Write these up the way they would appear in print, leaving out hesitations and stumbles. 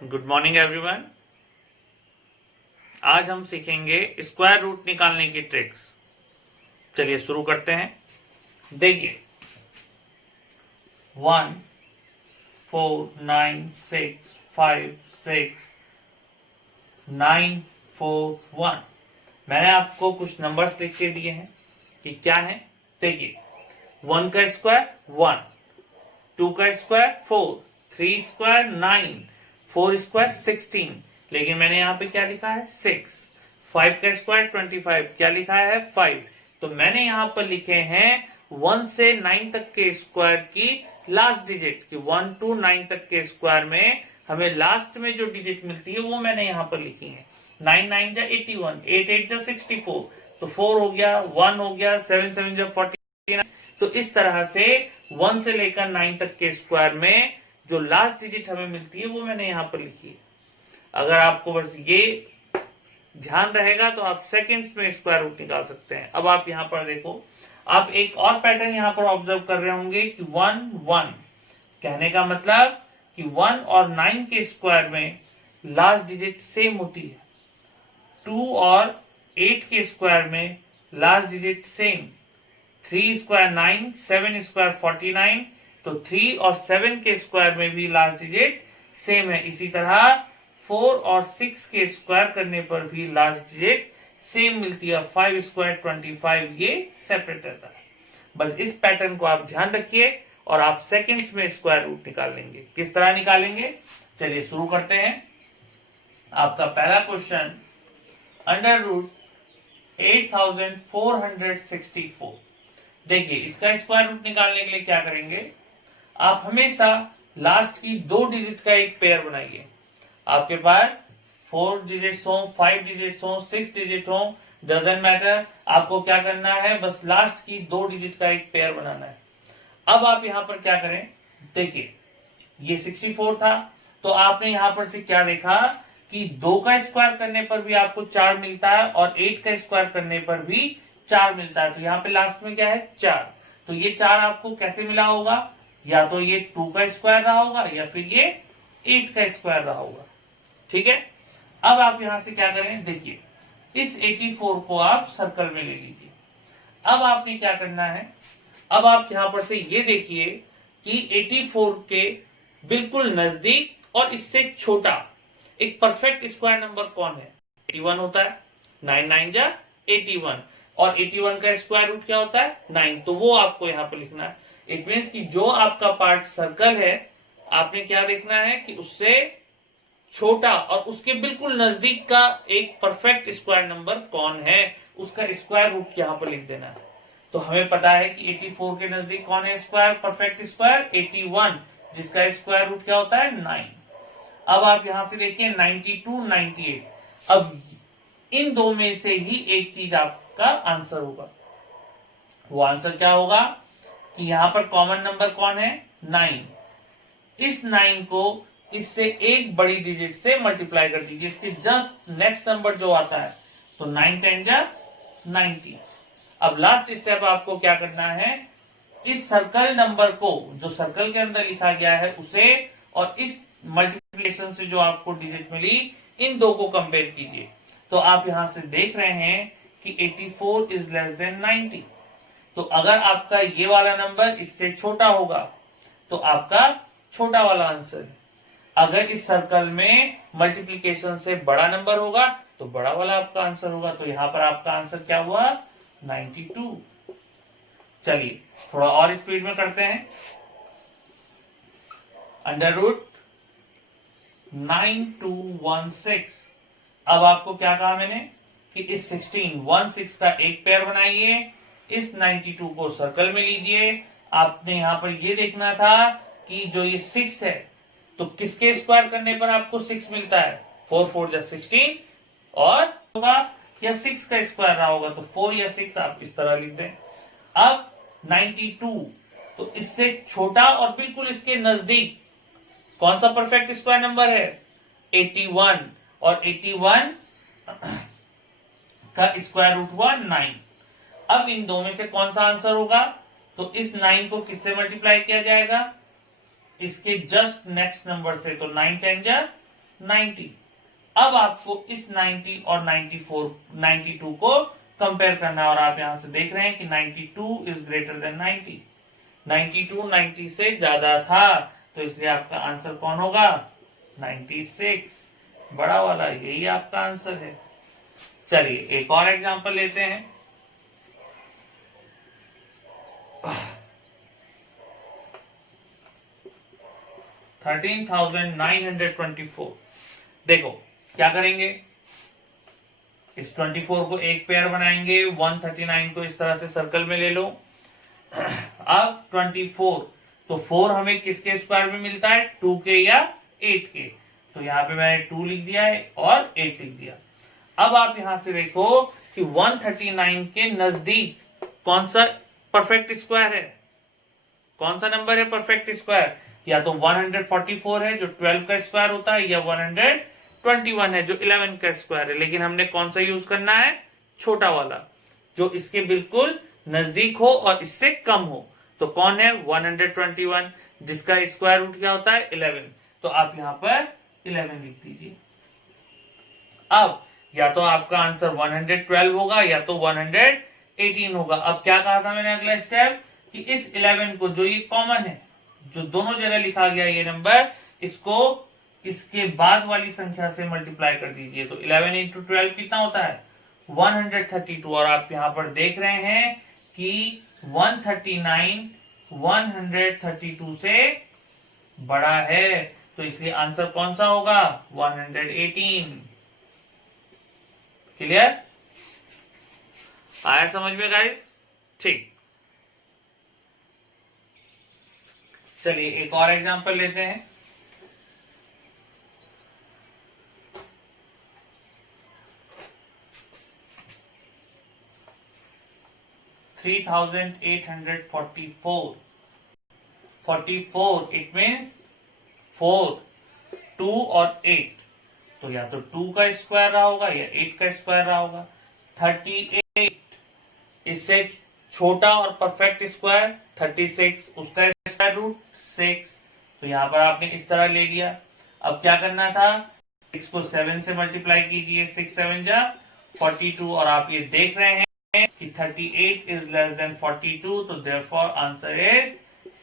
Good morning everyone. आज हम सीखेंगे स्क्वायर रूट निकालने की ट्रिक्स। चलिए शुरू करते हैं। देखिए 1 4 9 6 5 6 9 4 1। मैंने आपको कुछ नंबर्स लिख के दिए हैं कि क्या है। देखिए 1 का स्क्वायर 1, 2 का स्क्वायर 4, 3 स्क्वायर 9, 4 स्क्वायर 16, लेकिन मैंने यहाँ पे क्या लिखा है 6। 5 का स्क्वायर 25, क्या लिखा है 5। तो मैंने यहाँ पर लिखे हैं 1 से 9 तक के स्क्वायर की लास्ट डिजिट की 1 to 9 तक के स्क्वायर में हमें लास्ट में जो डिजिट मिलती है वो मैंने यहाँ पर लिखी है। 9 9 जा 81, 8 8 जा 64, तो 4 हो गया, 1 हो गया, 7 7 जा 49। तो इस तरह से 1 से लेकर 9 तक के स्क्वायर में जो लास्ट डिजिट हमें मिलती है वो मैंने यहाँ पर लिखी है। अगर आपको बस ये ध्यान रहेगा तो आप सेकंड्स में स्क्वायर रूट निकाल सकते हैं। अब आप यहाँ पर देखो, आप एक और पैटर्न यहाँ पर ऑब्जर्व कर रहे होंगे कि 1 1, कहने का मतलब कि 1 और 9 के स्क्वायर में लास्ट डिजिट सेम होती है। 2 और 8 के स्क्वायर में last digit same. 3 square 9, 7 square 49, तो 3 और 7 के स्क्वायर में भी लास्ट डिजिट सेम है। इसी तरह 4 और 6 के स्क्वायर करने पर भी लास्ट डिजिट सेम मिलती है। 5 स्क्वायर 25, ये सेपरेट रहता है। बस इस पैटर्न को आप ध्यान रखिए और आप सेकंड्स में स्क्वायर रूट निकाल लेंगे। किस तरह निकालेंगे, चलिए शुरू करते हैं। आपका पहला क्वेश्चन, अंडर रूट 8464। देखिए इसका स्क्वायर रूट निकालने के लिए क्या करेंगे, आप हमेशा लास्ट की 2 डिजिट का एक पेयर बनाइए। आपके पास 4 डिजिट्स हो, 5 डिजिट्स हो, 6 डिजिट हो, डजंट मैटर। आपको क्या करना है, बस लास्ट की 2 डिजिट का एक पेयर बनाना है। अब आप यहां पर क्या करें, देखिए ये 64 था, तो आपने यहां पर से क्या देखा कि 2 का स्क्वायर करने पर भी आपको 4 मिलता है और 8 का स्क्वायर करने पर भी 4 मिलता है। तो यहाँ पे लास्ट में क्या है 4। तो ये 4 आपको कैसे मिला होगा, या तो ये 2 का स्क्वायर रहा होगा या फिर ये 8 का स्क्वायर रहा होगा। ठीक है, अब आप यहां से क्या करें, देखिए इस 84 को आप सर्कल में ले लीजिए। अब आपने क्या करना है, अब आप यहां पर से ये देखिए कि 84 के बिल्कुल नजदीक और इससे छोटा एक परफेक्ट स्क्वायर नंबर कौन है, 81 होता है। 9 9 जा 81, और 81 का स्क्वायर रूट क्या होता है 9, तो वो आपको यहाँ पर लिखना है। इट मीन्स कि जो आपका पार्ट सर्कल है, आपने क्या देखना है कि उससे छोटा और उसके बिल्कुल नजदीक का एक परफेक्ट स्क्वायर नंबर कौन है, उसका स्क्वायर रूट यहाँ पर लिख देना है। तो हमें पता है कि 84 के नजदीक कौन है स्क्वायर, परफेक्ट स्क्वायर 81, जिसका स्क्वायर रूट क्या होता है 9। अब आप यहां से देखिए 92 98, अब इन दो में से ही एक चीज आपका आंसर होगा। वो आंसर क्या होगा कि यहां पर कॉमन नंबर कौन है 9। इस 9 को इससे एक बड़ी डिजिट से मल्टीप्लाई कर दीजिए, इसके जस्ट नेक्स्ट नंबर जो आता है, तो 9 10 जा 90। अब लास्ट स्टेप आपको क्या करना है, इस सर्कल नंबर को जो सर्कल के अंदर लिखा गया है उसे और इस मल्टीप्लिकेशन से जो आपको डिजिट मिली, इन दो को कंपेयर कीजिए। तो आप यहां से देख रहे हैं कि 84 इज लेस देन 90। तो अगर आपका ये वाला नंबर इससे छोटा होगा तो आपका छोटा वाला आंसर है। अगर इस सर्कल में मल्टीप्लिकेशन से बड़ा नंबर होगा तो बड़ा वाला आपका आंसर होगा। तो यहां पर आपका आंसर क्या हुआ 92। चलिए थोड़ा और स्पीड में करते हैं। Under root 9216। अब आपको क्या कहा मैंने कि इस 16 का एक पेयर बनाइए, इस 92 को सर्कल में लीजिए। आपने यहां पर ये देखना था कि जो ये 6 है तो किसके स्क्वायर करने पर आपको 6 मिलता है, 4 4 जा 16, और होगा या 6 का स्क्वायर रहा होगा तो 4 या 6 आप इस तरह लिख दें। अब 92 तो इससे छोटा और बिल्कुल इसके नजदीक कौन सा परफेक्ट स्क्वायर नंबर है 81, और 81 का स्क्वायर रूट हुआ 9। अब इन दो में से कौन सा आंसर होगा, तो इस 9 को किससे मल्टीप्लाई किया जाएगा, इसके जस्ट नेक्स्ट नंबर से, तो 9 10 जा 90। अब आपको इस 90 और 92 को कंपेयर करना है और आप यहां से देख रहे हैं कि 92 इज ग्रेटर देन 90। 92 90 से ज्यादा था, तो इसलिए आपका आंसर कौन होगा? 96, बड़ा वाला, यही आपका आंसर है। चलिए एक और एग्जांपल लेते हैं। $13,924। देखो क्या करेंगे, इस 24 को एक पेयर बनाएंगे, 139 को इस तरह से सर्कल में ले लो। अब 24, तो 4 हमें किसके स्क्वायर में मिलता है? 2 के या 8 के। तो यहाँ पे मैंने 2 लिख दिया है और 8 लिख दिया। अब आप यहां से देखो कि 139 के नजदीक कौन सा परफेक्ट स्क्वायर है? कौन सा नंबर है परफेक्ट स्क्वायर? या तो 144 है जो 12 का स्क्वायर होता है, या 121 है जो 11 का स्क्वायर है। लेकिन हमने कौन सा यूज करना है? छोटा वाला, जो इसके बिल्कुल नजदीक हो और इससे कम हो। तो कौन है? 121, जिसका स्क्वायर रूट क्या होता है? 11। तो आप यहां पर 11 लिख दीजिए। अब या तो आपका आंसर 112 होगा या तो 118 होगा। अब क्या कहा था मैंने अगला स्टेप, कि इस 11 को, जो ये कॉमन है, जो दोनों जगह लिखा गया ये नंबर, इसको इसके बाद वाली संख्या से मल्टीप्लाई कर दीजिए। तो 11 इंटू 12 कितना होता है? 132। और आप यहां पर देख रहे हैं कि 139 132 से बड़ा है, तो इसलिए आंसर कौन सा होगा? 118। क्लियर? आया समझ में गाइस? ठीक, चलिए एक और एग्जांपल लेते हैं। $3,844। 44 इट मीन्स 4, 2 और 8। तो या तो 2 का स्क्वायर रहा होगा या 8 का स्क्वायर रहा होगा। 38 इससे छोटा और परफेक्ट स्क्वायर 36, उसका स्क्वायर रूट 6। तो यहां पर आपने इस तरह ले लिया। अब क्या करना था? 6 को 7 से मल्टीप्लाई कीजिए, 6 7 जा 42। और आप ये देख रहे हैं कि 38 इज लेस देन 42, तो देयरफॉर आंसर इज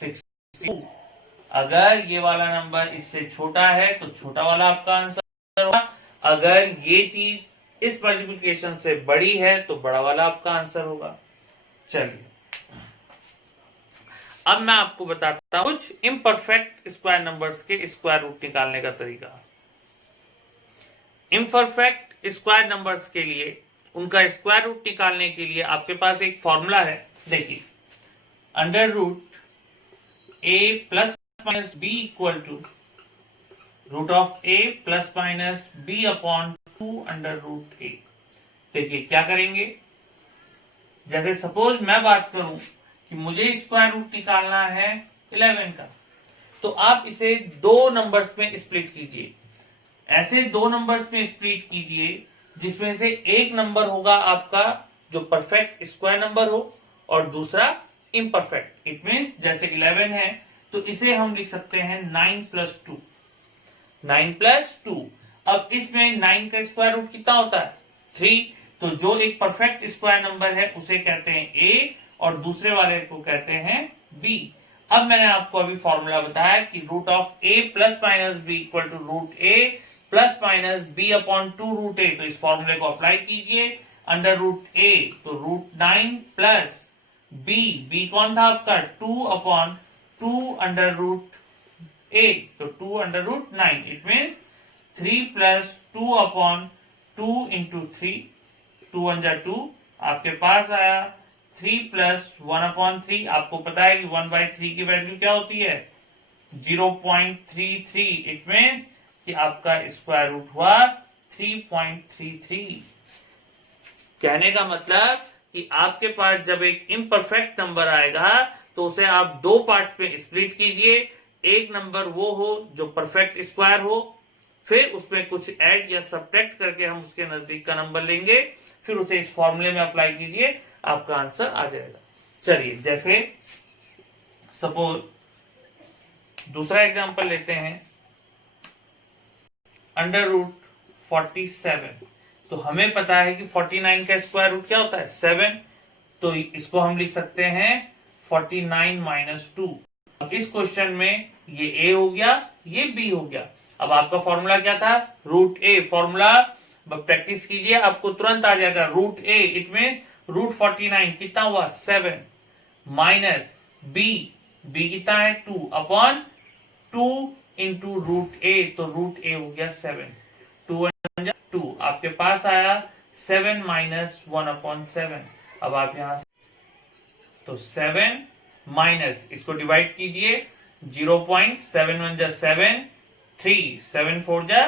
62। अगर ये वाला नंबर इससे छोटा है तो छोटा वाला आपका आंसर होगा। अगर ये चीज इस मल्टीप्लिकेशन से बड़ी है तो बड़ा वाला आपका आंसर होगा। चलिए अब मैं आपको बताता हूं कुछ इम्परफेक्ट स्क्वायर नंबर्स के स्क्वायर रूट निकालने का तरीका। इम्परफेक्ट स्क्वायर नंबर्स के लिए उनका स्क्वायर रूट निकालने के लिए आपके पास एक फॉर्मूला है। देखिए, under root a plus minus B equal to root of a plus minus B upon 2 under root a। देखिए क्या करेंगे, जैसे सपोज मैं बात करूं कि मुझे स्क्वायर रूट निकालना है 11 का, तो आप इसे दो नंबर्स में स्प्लिट कीजिए। ऐसे दो नंबर्स में स्प्लिट कीजिए जिसमें से एक नंबर होगा आपका जो परफेक्ट स्क्वायर नंबर हो और दूसरा इम्परफेक्ट। इट मीन्स जैसे 11 है तो इसे हम लिख सकते हैं 9 प्लस 2। 9 प्लस 2। अब इसमें 9 का स्क्वायर रूट कितना होता है? 3। तो जो एक परफेक्ट स्क्वायर नंबर है उसे कहते हैं a और दूसरे वाले को कहते हैं b। अब मैंने आपको अभी फॉर्मूला बताया कि root of a plus minus B equal to root a plus minus B upon 2 root a। तो इस फॉर्मूले को अप्लाई कीजिए। अंडर रूट a तो रूट 9 प्लस b कौन था आपका? 2 अपॉन 2 अंडर रूट a, तो 2 under root 9। It means 3 plus 2 upon 2 into 3, 2 1 जा 2 आपके पास आया। 3 प्लस 1 अपॉन 3, आपको पता है कि 1/3 की वैल्यू क्या होती है? 0.33। इट मीन्स कि आपका स्क्वायर रूट हुआ 3.33। कहने का मतलब कि आपके पास जब एक इम्परफेक्ट नंबर आएगा तो उसे आप दो पार्ट्स में स्प्लिट कीजिए। एक नंबर वो हो जो परफेक्ट स्क्वायर हो, फिर उसमें कुछ ऐड या सब्ट्रैक्ट करके हम उसके नजदीक का नंबर लेंगे, फिर उसे इस फॉर्मूले में अप्लाई कीजिए, आपका आंसर आ जाएगा। चलिए जैसे सपोज दूसरा एग्जांपल लेते हैं। Under root 47। तो हमें पता है कि 49 का स्क्वायर रूट क्या होता है 7, तो इसको हम लिख सकते हैं 49 माइनस 2। अब इस क्वेश्चन में ये a हो गया, ये b हो गया। अब आपका फॉर्मूला क्या था, रूट a। फॉर्मूला प्रैक्टिस कीजिए, आपको तुरंत आ जाएगा। Root a it mean root 49 कितना हुआ 7 माइनस b कितना है 2 अपॉन 2 इंटू रूट a, तो रूट a हो गया 7। 2 आपके पास आया 7 माइनस 1 अपॉन 7। अब आप यहां से तो 7 माइनस इसको डिवाइड कीजिए 0.7 जा 7, 3 7 4 जा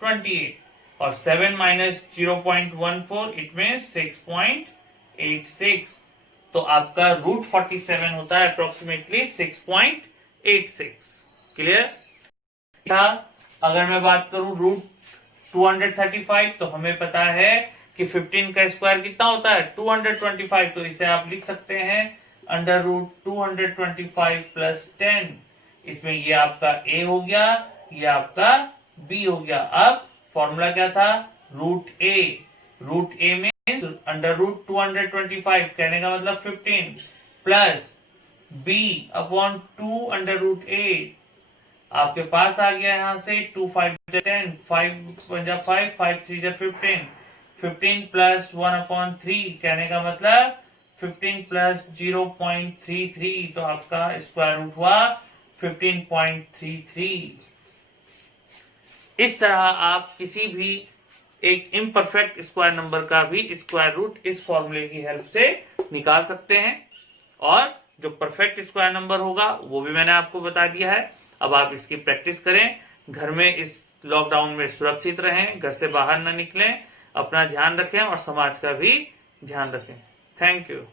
28 और 7 माइनस 0.14 इट मीन 6.86। तो आपका रूट 47 होता है अप्रोक्सीमेटली 6.86। क्लियर। अगर मैं बात करूं रूट 235, तो हमें पता है कि 15 का स्क्वायर कितना होता है 225। तो इसे आप लिख सकते हैं अंडर रूट 225 प्लस 10। इसमें ये आपका a हो गया, ये आपका b हो गया। अब फॉर्मूला क्या था, रूट a में अंडर रूट 225 कहने का मतलब 15 plus b upon 2 under root a। आपके पास आ गया यहां से 2 5 10, 5 1 जा 5, 5 3 जा 15, 15 प्लस 1 अपॉन 3 कहने का मतलब 15 प्लस 0.33, तो आपका स्क्वायर रूट हुआ 15.33। इस तरह आप किसी भी एक इम्परफेक्ट स्क्वायर नंबर का भी स्क्वायर रूट इस फॉर्मूले की हेल्प से निकाल सकते हैं। और जो परफेक्ट स्क्वायर नंबर होगा वो भी मैंने आपको बता दिया है। अब आप इसकी प्रैक्टिस करें, घर में इस लॉकडाउन में सुरक्षित रहें, घर से बाहर न निकलें, अपना ध्यान रखें और समाज का भी ध्यान रखें। Thank you.